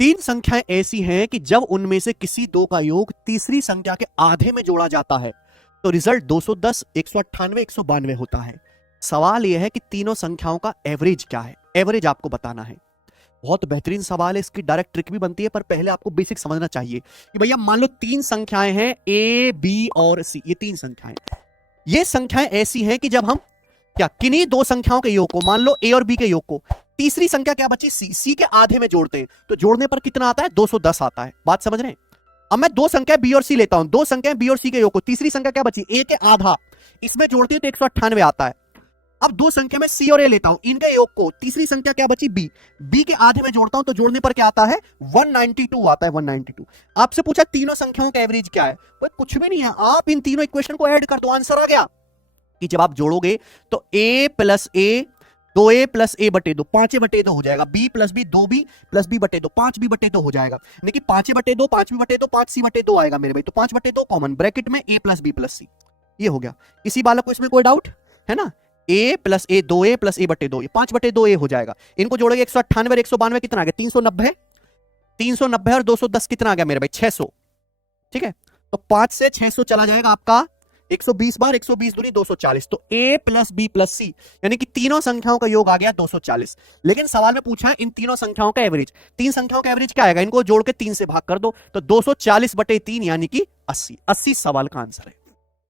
तीन संख्याएं ऐसी हैं कि जब उनमें से किसी दो का योग तीसरी संख्या के आधे में जोड़ा जाता है तो रिजल्ट 210, 198, 192 होता है। सवाल यह है कि तीनों संख्याओं का एवरेज क्या है, एवरेज आपको बताना है। बहुत बेहतरीन सवाल है, इसकी डायरेक्ट ट्रिक भी बनती है, पर पहले आपको बेसिक समझना चाहिए कि भैया मान लो तीन संख्याएं हैं ए, बी और सी, ये तीन संख्याएं। ये संख्याएं ऐसी हैं कि जब हम क्या किन्हीं दो संख्याओं के योग को, मान लो ए और बी के योग को, तीसरी संख्या क्या बची सी, सी के आधे में जोड़ते हैं तो जोड़ने पर कितना आता है, 210 आता है। बात समझ रहे हैं? अब मैं दो संख्या बी और सी लेता हूं, दो संख्या बी और सी के योग को, तीसरी संख्या क्या बची ए के आधा, इसमें जोड़ते हैं तो 198 आता है। अब दो संख्या में सी और ए लेता हूं, इनके योग को, तीसरी संख्या क्या बची बी, बी के आधे में जोड़ता हूं तो जोड़ने पर क्या आता है, 192 आता है, 192। आपसे पूछा तीनों संख्याओं का एवरेज क्या है, वो कुछ भी नहीं है, आप इन तीनों इक्वेशन को ऐड कर दो, आंसर आ गया। कि जब आप जोड़ोगे तो a plus a 2a plus a बटे 2, 5a/2 हो जाएगा, b plus b 2b plus b बटे 2, 5b/2 हो जाएगा। देखिए 5a/2, 5b/2, 5c/2 आएगा मेरे भाई, तो 5/2 कॉमन, ब्रैकेट में a plus b plus c, ये हो गया। किसी बालक को इसमें कोई डाउट है ना? a plus a 2a plus a/2, ये 5/2a हो जाएगा। इनको जोड़ेंगे 198 और 192 कितना आ गया, 390, 390 और 210 कितना आ गया मेरे भाई, 600। ठीक है, तो 5 से 600 चला जाएगा आपका 120 बार, 120 दूनी 240, तो a प्लस बी प्लस सी, यानी कि तीनों संख्याओं का योग आ गया 240। लेकिन सवाल में पूछा है इन तीनों संख्याओं का एवरेज, तीन संख्याओं का एवरेज क्या आएगा, इनको जोड़ के 3 से भाग कर दो तो 240/3 यानी कि 80। 80 सवाल का आंसर है।